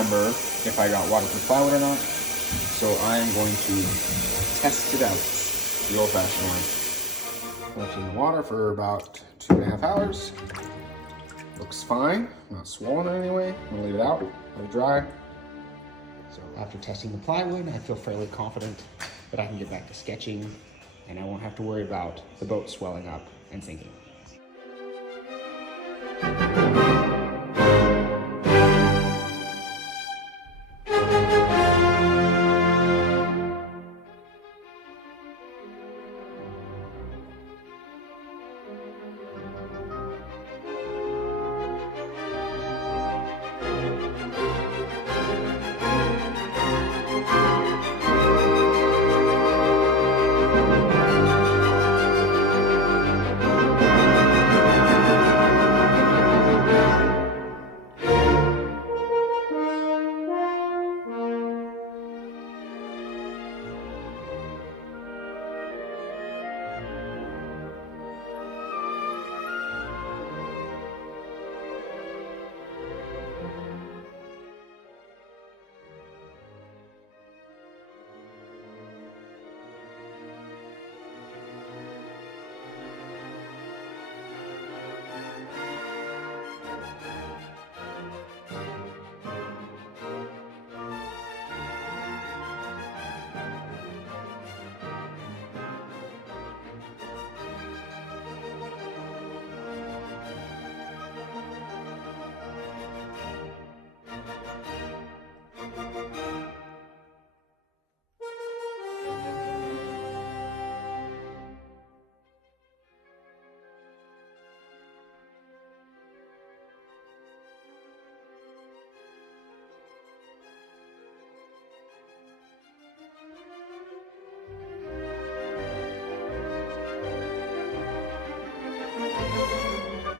remember if I got waterproof plywood or not. So I am going to test it out the old-fashioned way. Left in the water for about 2.5 hours. Looks fine, not swollen in any way. I'm gonna leave it out, let it dry. So after testing the plywood, I feel fairly confident that I can get back to sketching and I won't have to worry about the boat swelling up and sinking.